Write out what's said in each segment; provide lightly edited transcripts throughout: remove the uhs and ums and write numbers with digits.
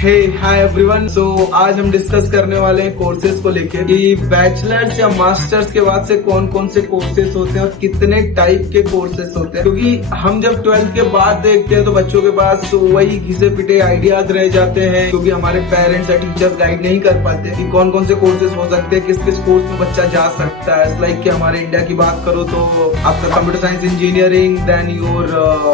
हे hi everyone. सो आज हम discuss करने वाले हैं कोर्सेज को लेकर कि बैचलर्स या मास्टर्स के बाद से कौन कौन से कोर्सेज होते हैं और कितने टाइप के कोर्सेज होते हैं। क्योंकि हम जब 12th के बाद देखते हैं तो बच्चों के पास वही घिसे पिटे आइडियाज रह जाते हैं, क्योंकि हमारे पेरेंट्स या टीचर्स गाइड नहीं कर पाते कि कौन कौन से कोर्सेज हो सकते हैं, किस किस कोर्स में बच्चा जा सकता है। लाइक कि हमारे इंडिया की बात करो तो आपका computer science engineering, then your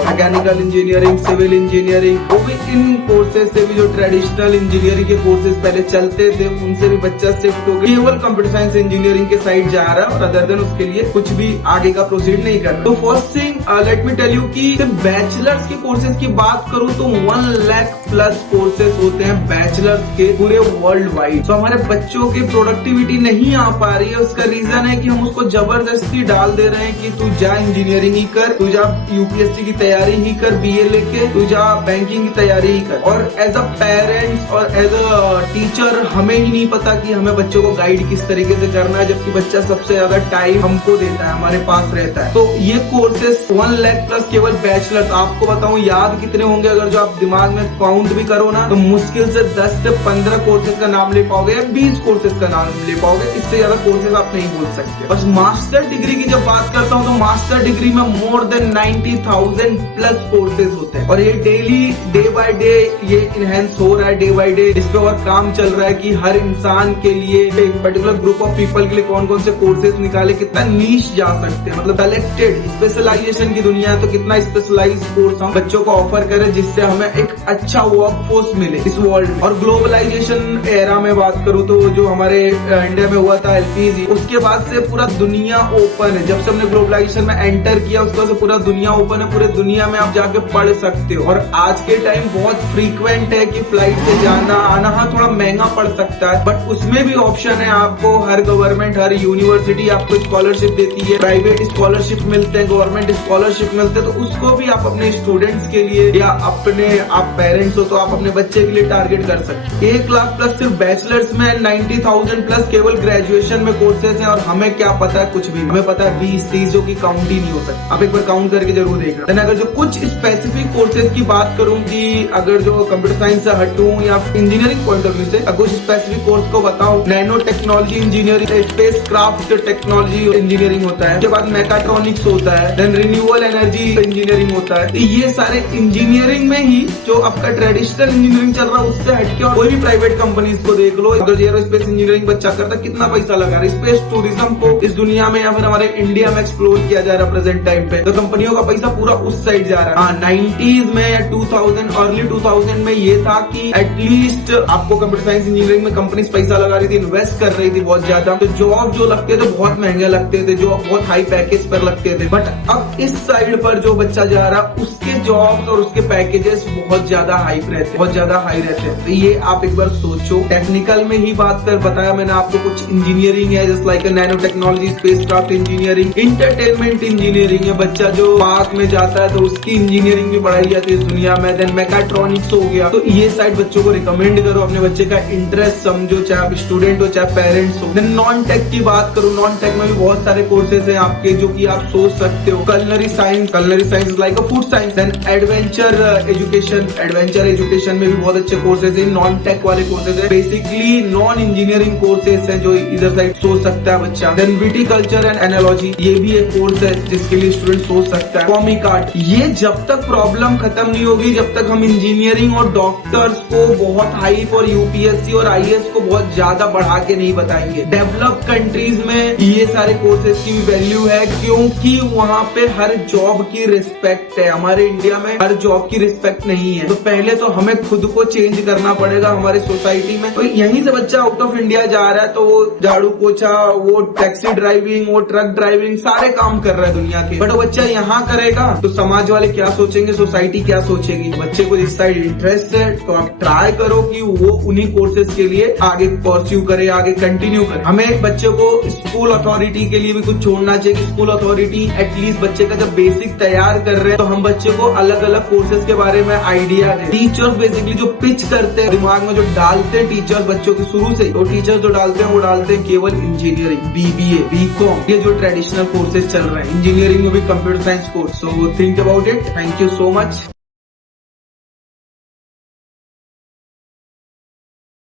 mechanical engineering, civil engineering, वो भी इन कोर्सेज से भी जो ट्रेडिशनल इंजीनियरिंग के कोर्सेज पहले चलते थे उनसे भी बच्चा शिफ्ट हो गया, केवल कंप्यूटर साइंस इंजीनियरिंग के साइड जा रहा है और अदर देन उसके लिए कुछ भी आगे का प्रोसीड नहीं कर रहा। तो first thing let me tell you कि बैचलर्स के कोर्सेज की बात करूं तो 1 लाख प्लस कोर्सेज होते हैं बैचलर्स के पूरे वर्ल्ड वाइड। तो हमारे बच्चों की प्रोडक्टिविटी नहीं आ पा रही है। उसका रीजन है कि हम उसको जबरदस्ती डाल दे रहे हैं कि तू जा इंजीनियरिंग ही कर, तू जा यूपीएससी की तैयारी ही कर, बीए लेके तू जा बैंकिंग की तैयारी ही कर। और एज अ पेरेंट्स और एज अ टीचर हमें ही नहीं पता कि हमें बच्चों को गाइड किस तरीके से करना है, जबकि बच्चा सबसे ज्यादा टाइम हमको देता है, हमारे पास रहता है। तो ये कोर्सेज 1 लाख प्लस केवल बैचलर्स, आपको बताऊं याद कितने होंगे अगर जो आप दिमाग में काउंट भी करो ना तो मुश्किल से 10 से 15 कोर्सेज का नाम ले पाओगे या 20 कोर्सेज का नाम ले पाओगे। इससे ज्यादा कोर्सेज आप नहीं बोल सकते। और मास्टर डिग्री की जब बात करता हूँ तो मास्टर डिग्री में मोर देन 90,000 प्लस कोर्सेज होते हैं और ये डेली डे बाय डे ये इनहेंस हो रहा है, डे बाय डे इस पे और काम चल रहा है कि हर इंसान के लिए एक पर्टिकुलर ग्रुप ऑफ पीपल के लिए कौन कौन से कोर्सेज निकाले, कितना नीश जा सकते हैं, मतलब कलेक्टेड स्पेशलाइजेशन की दुनिया है तो कितना स्पेशलाइज कोर्स हम बच्चों को ऑफर करें जिससे हमें एक अच्छा वर्क फोर्स मिले इस वर्ल्ड में। और ग्लोबलाइजेशन एरा में बात करूँ तो जो हमारे इंडिया में हुआ था एलपीजी, उसके बाद से पूरा दुनिया ओपन है। जब से हमने ग्लोबलाइजेशन में एंटर किया उसके बाद से पूरा दुनिया ओपन है, पूरे दुनिया में आप जाके पढ़ सकते हो। और आज के टाइम बहुत फ्रीक्वेंट है कि फ्लाइट से जाना आना, हाँ थोड़ा महंगा पड़ सकता है बट उसमें भी ऑप्शन है आपको। हर गवर्नमेंट हर यूनिवर्सिटी आपको स्कॉलरशिप देती है, प्राइवेट स्कॉलरशिप मिलते हैं, गवर्नमेंट स्कॉलरशिप मिलते हैं। तो उसको भी आप अपने स्टूडेंट्स के लिए या अपने आप पेरेंट्स हो तो आप अपने बच्चे के लिए टारगेट कर सकते हैं। 1 लाख प्लस सिर्फ बैचलर्स में, 90,000 प्लस केवल ग्रेजुएशन में कोर्सेज हैं। और हमें क्या पता है, कुछ भी हमें पता है 20-30 जो की काउंट ही नहीं हो सकता। आप एक बार काउंट करके जरूर देखना। अगर जो कुछ स्पेसिफिक कोर्सेज की बात करूं कि अगर जो कंप्यूटर साइंस से हटूं या इंजीनियरिंग पॉइंट ऑफ व्यू से कुछ स्पेसिफिक कोर्स को बताऊं, nano technology engineering, space craft technology engineering होता है, उसके बाद मैकाट्रॉनिक्स होता है, देन रिन्यूएबल एनर्जी इंजीनियरिंग होता है। तो ये सारे इंजीनियरिंग में ही जो आपका ट्रेडिशनल इंजीनियरिंग चल रहा है उससे हटके और कोई भी प्राइवेट कंपनीज को देख लो, अगर एरोस्पेस इंजीनियरिंग बच्चा करता कितना पैसा लगा रहा है। स्पेस टूरिज्म को इस दुनिया में या फिर हमारे इंडिया में एक्सप्लोर किया जा रहा है प्रेजेंट टाइम पे, तो कंपनियों का पैसा पूरा उस साइड जा रहा है। 90s में या 2000 अर्ली 2000 में ये था कि एटलीस्ट आपको कंप्यूटर साइंस इंजीनियरिंग में कंपनीज पैसा लगा रही थी, इन्वेस्ट कर रही थी बहुत ज्यादा। तो जॉब जो लगते थे बहुत महंगे लगते थे, जो बहुत हाई पैकेज पर लगते थे। बट अब इस साइड पर जो बच्चा जा रहा उसके जॉब्स और उसके पैकेजेस बहुत ज्यादा हाई रहते, बहुत ज्यादा हाई रहते हैं। तो ये आप एक बार सोचो। टेक्निकल में ही बात कर बताया मैंने आपको, कुछ इंजीनियरिंग है just like nano technology, space craft engineering, entertainment engineering है, बच्चा जो पार्क में जाता है तो उसकी इंजीनियरिंग भी पढ़ाई जाती है इस दुनिया में। देन मैकाट्रॉनिक्स हो गया। तो ये साइड बच्चों को रिकमेंड करो, अपने बच्चे का इंटरेस्ट समझो, चाहे आप स्टूडेंट हो चाहे पेरेंट्स हो। देन नॉन टेक की बात करूं, नॉन टेक में भी बहुत सारे कोर्सेज हैं आपके जो कि आप सोच सकते हो। Culinary science like food science, then adventure education में भी बहुत अच्छे कोर्सेज है, नॉन टेक वाले कोर्सेज है। बेसिकली नॉन इंजीनियरिंग कोर्सेज है जो इधर साइड सोच सकता है बच्चा। देन विटिकल्चर एंड एनालॉजी, ये भी एक कोर्स है जिसके लिए स्टूडेंट सोच सकता है। कॉमिक आर्ट, ये जब तक प्रॉब्लम खत्म नहीं होगी, जब तक हम इंजीनियरिंग और डॉक्टर्स को बहुत हाइप और यूपीएससी और आईएएस को बहुत ज्यादा बढ़ा के नहीं बताएंगे। डेवलप कंट्रीज में ये सारे कोर्सेज की वैल्यू है क्योंकि वहाँ पे हर जॉब की रिस्पेक्ट है। हमारे इंडिया में हर जॉब की रिस्पेक्ट नहीं है। तो पहले तो हमें खुद को चेंज करना पड़ेगा हमारे सोसाइटी में। तो यहीं से बच्चा आउट ऑफ इंडिया जा रहा है तो वो झाड़ू पोछा, वो टैक्सी ड्राइविंग, वो ट्रक ड्राइविंग, सारे काम कर रहा है दुनिया के। बट वो बच्चा यहाँ करेगा तो समाज वाले क्या सोचेंगे, सोसाइटी क्या सोचेगी। बच्चे को इस साइड इंटरेस्ट है तो आप ट्राई करो कि वो उन्हीं कोर्सेज के लिए आगे परस्यू करे, आगे कंटिन्यू करे। हमें बच्चे को स्कूल अथॉरिटी के लिए भी कुछ छोड़ना चाहिए कि स्कूल अथॉरिटी एटलीस्ट बच्चे का जब बेसिक तैयार कर रहे हैं तो हम बच्चे को अलग अलग कोर्सेज के बारे में आइडिया दें। टीचर्स बेसिकली जो पिच करते हैं दिमाग में, जो डालते हैं टीचर्स बच्चों के शुरू से, तो टीचर्स जो डालते हैं वो डालते हैं केवल इंजीनियरिंग, बीबीए, बीकॉम, ये जो ट्रेडिशनल कोर्सेज चल रहे हैं। इंजीनियरिंग में भी computer science course. So think about it. Thank you so much.